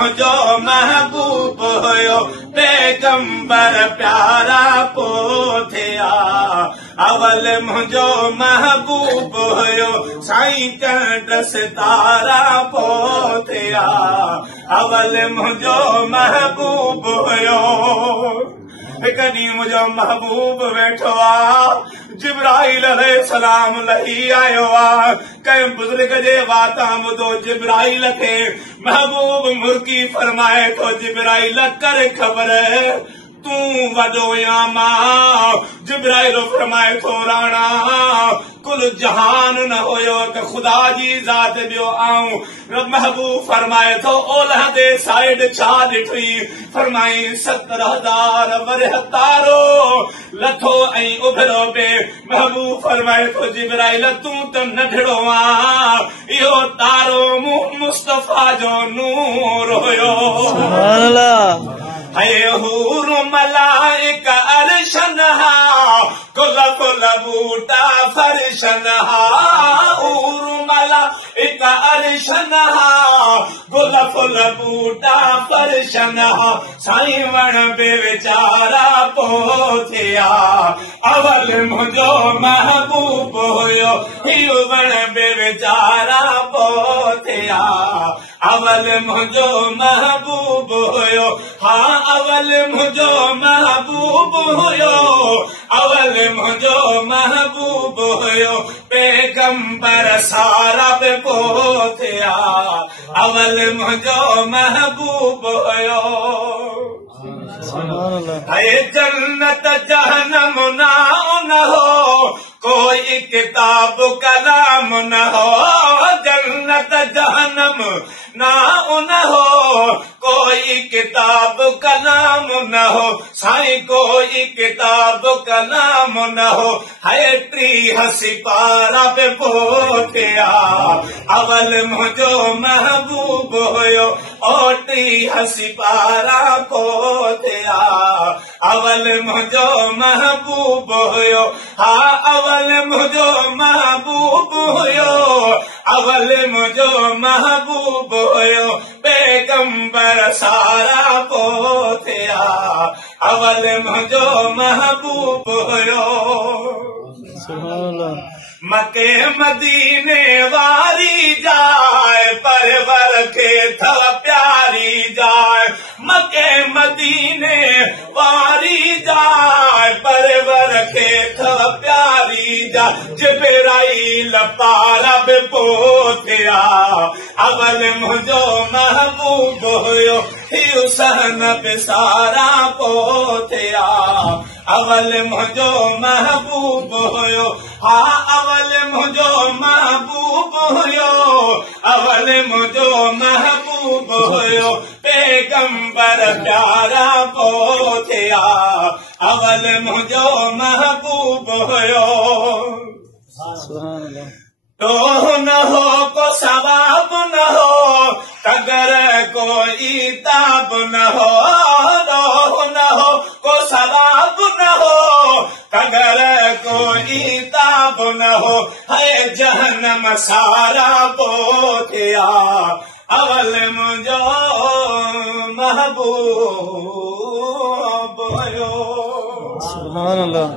मुझो महबूब हुयो पैगंबर प्यारा पोथिया अवल मुझो महबूब हुयो साईं कंडस तारा पोथिया अवल मुझो महबूब हुयो एक ॾींहुं मुझो महबूब वेठो जिब्राइल अलैहिस्सलाम लही आयो कंहिं बुज़ुर्ग जे वाता ॿुधो जिब्राइल खे महबूब मुर्गी फरमाए थो जिब्राइल कर ख़बर तूं वॾो या मां जिब्राइल फरमाए थो राणा कुल जहान न हुयो त ख़ुदा जी ज़ात ॿियो आऊं महबूब फरमाए थो ओलह ते साइड छा ॾिठी फरमाई 70,000 वरह तारो लथो ऐं उभरो पिए महबूब फरमाए थो जिब्राइल तूं त नंढड़ो इहो तारो मुस्तफ़ा जो नूर हुयो है हूर मलाइक अर्शन कुल कुल बूटा फर्शन हूर मलाइक अर्शन कुल कुल बूटा फर्शन साईं वण बेचारा पोथिया अवल मुझो महबूब हुयो हियो वण बेचारा पोथिया अवल मुझो महबूब हुयो हाँ अवल मुझो महबूब हुयो अवल मुझो महबूब हुयो पैगंबर सारा पे पोथिया अवल मुझो महबूब हुयो है जन्नत जहन्नम ना न हो कोई किताब कलाम न हो जन्नत जहन्नम ना न हो कोई किताब कलाम न हो साईं कोई किताब कलाम न हो है टी हसी पारा पे पोथिया अवल मुझो महबूब हुयो ओ टी हसी पारा पोथिया अवल मुझो महबूब हुयो हाँ अवल मुझो महबूब हुयो अवल मुझो महबूब हुयो पैगंबर सारा पोथिया अवल मुझो महबूब हुयो मके मदीने वारी जाए परवर के थव प्यारी जाए मके मदीने वारी जाए परवर के थव प्यारी जाए जिब्राइल पारा बे पोथिया अवल मुझो महबूब हुयो हियो सहन पे सारा पोथिया अवल मुझो महबूब हुयो हाँ अवल मुझो महबूब हुयो अवल मुझो महबूब हुयो पैगंबर प्यारा पोथिया अवल मुझो महबूब हुयो तो न हो को सवाब न हो अगर कोई ताब न हो तो न हो को सवाब न हो अगर कोई ताब न हो है जहन्नम सारा पोथिया अवल मुझो महबूब हुयो सुभान अल्लाह